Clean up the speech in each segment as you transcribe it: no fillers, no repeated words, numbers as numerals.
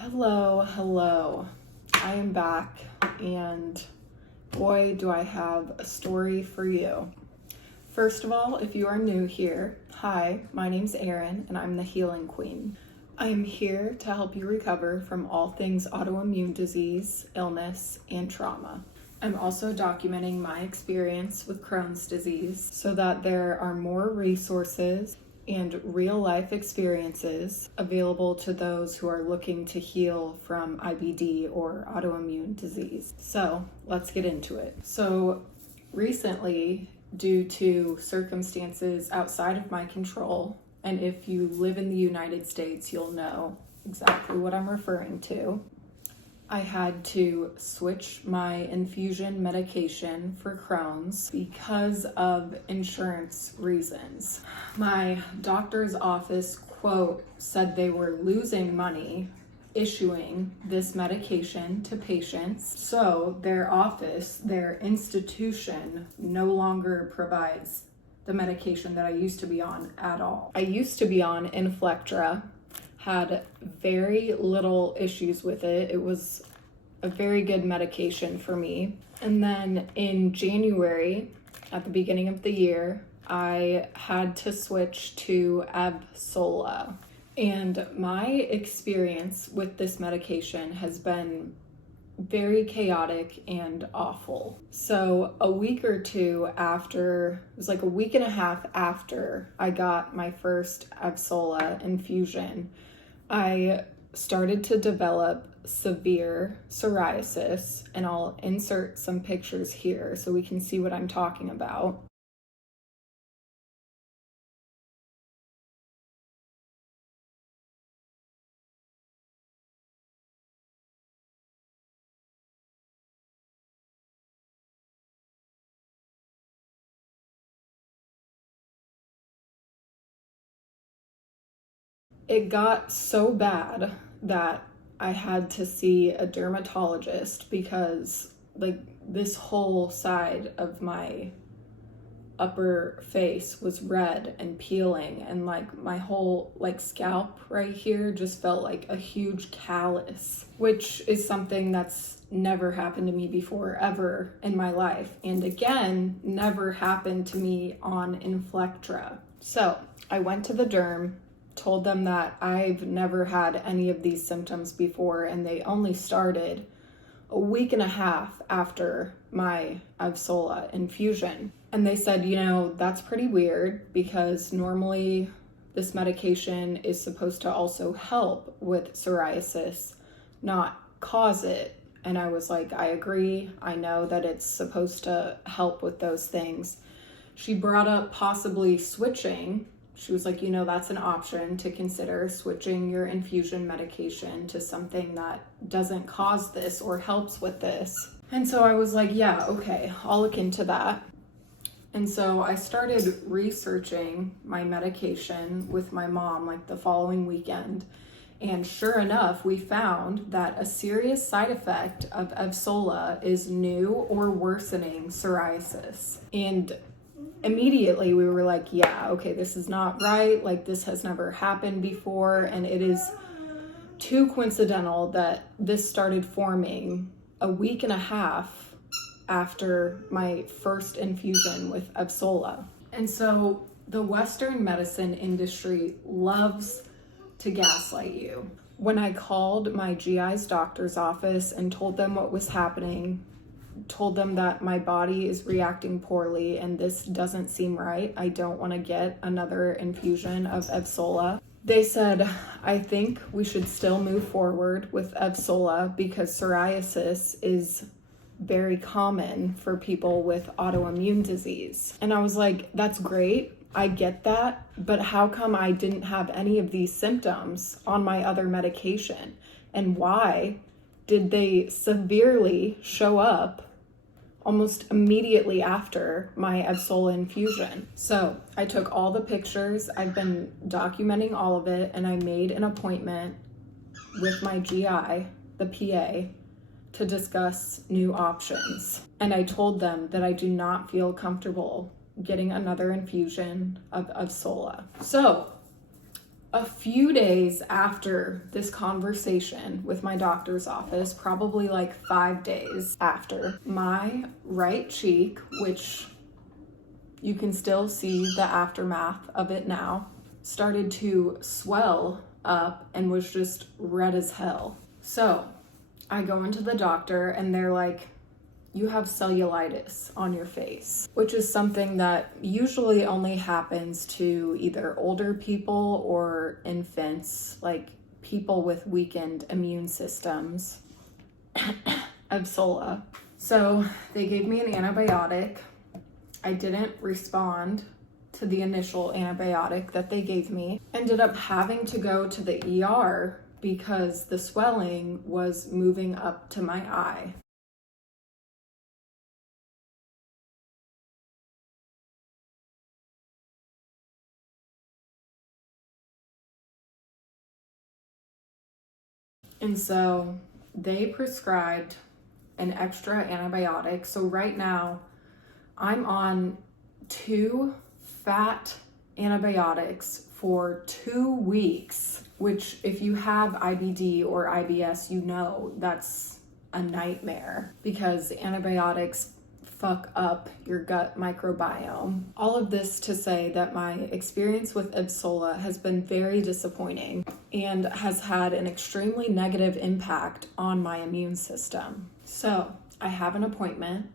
Hello. I am back, and boy, do I have a story for you. First of all, if you are new here, hi, my name's Erin, and I'm the Healing Queen. I am here to help you recover from all things autoimmune disease, illness, and trauma. I'm also documenting my experience with Crohn's disease so that there are more resources and real-life experiences available to those who are looking to heal from IBD or autoimmune disease. So let's get into it. So recently, due to circumstances outside of my control, and if you live in the United States, you'll know exactly what I'm referring to, I had to switch my infusion medication for Crohn's because of insurance reasons. My doctor's office, quote, said they were losing money issuing this medication to patients. So their office, their institution, no longer provides the medication that I used to be on at all. I used to be on Inflectra, had very little issues with it. It was a very good medication for me. And then in January, at the beginning of the year, I had to switch to Avsola. And my experience with this medication has been very chaotic and awful. So a week or two after, it was like a week and a half after I got my first Avsola infusion, I started to develop severe psoriasis, and I'll insert some pictures here so we can see what I'm talking about. It got so bad that I had to see a dermatologist because this whole side of my upper face was red and peeling, and my whole scalp right here just felt like a huge callus, which is something that's never happened to me before ever in my life, and again never happened to me on Inflectra. So I went to the derm, told them that I've never had any of these symptoms before, and they only started a week and a half after my Avsola infusion. And they said, that's pretty weird because normally this medication is supposed to also help with psoriasis, not cause it. And I was like, I agree. I know that it's supposed to help with those things. She brought up possibly switching. She was like, that's an option to consider, switching your infusion medication to something that doesn't cause this or helps with this. And so I was like, yeah, okay, I'll look into that. And so I started researching my medication with my mom the following weekend. And sure enough, we found that a serious side effect of Avsola is new or worsening psoriasis. And immediately we were like, yeah, okay, this is not right. This has never happened before. And it is too coincidental that this started forming a week and a half after my first infusion with Avsola. And so the Western medicine industry loves to gaslight you. When I called my GI's doctor's office and told them what was happening, told them that my body is reacting poorly and this doesn't seem right, I don't want to get another infusion of Avsola, they said, I think we should still move forward with Avsola because psoriasis is very common for people with autoimmune disease. And I was like, that's great. I get that. But how come I didn't have any of these symptoms on my other medication? And why did they severely show up almost immediately after my Avsola infusion? So I took all the pictures, I've been documenting all of it, and I made an appointment with my GI, the PA, to discuss new options. And I told them that I do not feel comfortable getting another infusion of Avsola. So A few days after this conversation with my doctor's office, probably like 5 days after, my right cheek, which you can still see the aftermath of it now, started to swell up and was just red as hell. So I go into the doctor and they're like, you have cellulitis on your face, which is something that usually only happens to either older people or infants, like people with weakened immune systems. Avsola. So they gave me an antibiotic. I didn't respond to the initial antibiotic that they gave me. Ended up having to go to the ER because the swelling was moving up to my eye. And so they prescribed an extra antibiotic. So right now I'm on 2 fat antibiotics for 2 weeks, which if you have IBD or IBS, you know that's a nightmare because antibiotics fuck up your gut microbiome. All of this to say that my experience with Avsola has been very disappointing and has had an extremely negative impact on my immune system. So I have an appointment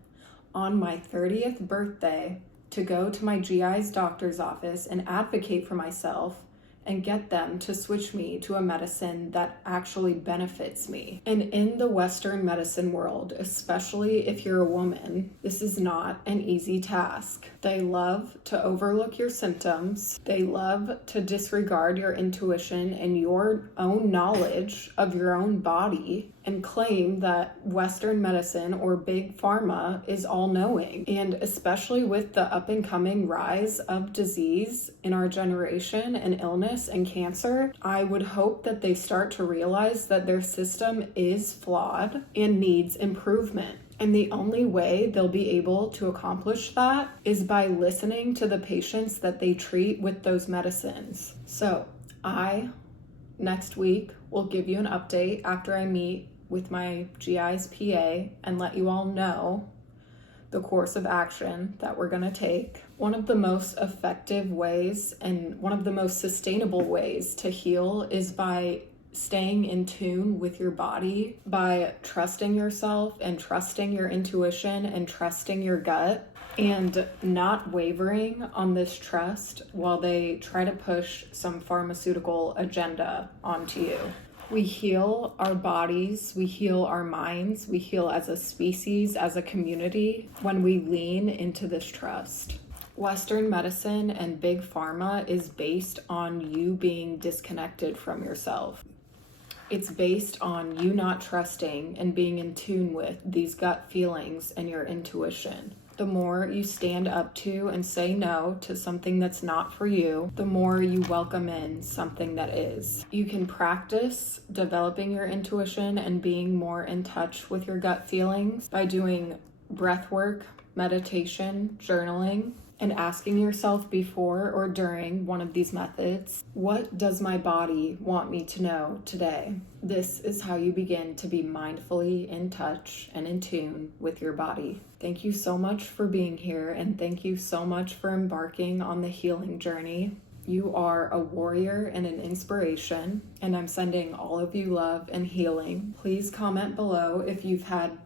on my 30th birthday to go to my GI's doctor's office and advocate for myself and get them to switch me to a medicine that actually benefits me. And in the Western medicine world, especially if you're a woman, this is not an easy task. They love to overlook your symptoms. They love to disregard your intuition and your own knowledge of your own body and claim that Western medicine or big pharma is all-knowing. And especially with the up-and-coming rise of disease in our generation and illness and cancer, I would hope that they start to realize that their system is flawed and needs improvement. And the only way they'll be able to accomplish that is by listening to the patients that they treat with those medicines. So next week, will give you an update after I meet with my GI's PA and let you all know the course of action that we're going to take. One of the most effective ways and one of the most sustainable ways to heal is by staying in tune with your body, by trusting yourself and trusting your intuition and trusting your gut and not wavering on this trust while they try to push some pharmaceutical agenda onto you. We heal our bodies, we heal our minds, we heal as a species, as a community, when we lean into this trust. Western medicine and big pharma is based on you being disconnected from yourself. It's based on you not trusting and being in tune with these gut feelings and your intuition. The more you stand up to and say no to something that's not for you, the more you welcome in something that is. You can practice developing your intuition and being more in touch with your gut feelings by doing breath work, meditation, journaling, and asking yourself before or during one of these methods, what does my body want me to know today? This is how you begin to be mindfully in touch and in tune with your body. Thank you so much for being here, and thank you so much for embarking on the healing journey. You are a warrior and an inspiration, and I'm sending all of you love and healing. Please comment below if you've had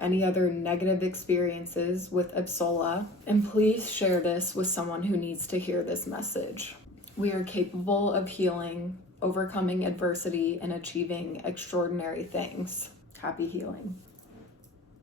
any other negative experiences with Avsola, and please share this with someone who needs to hear this message. We are capable of healing, overcoming adversity, and achieving extraordinary things. Happy healing.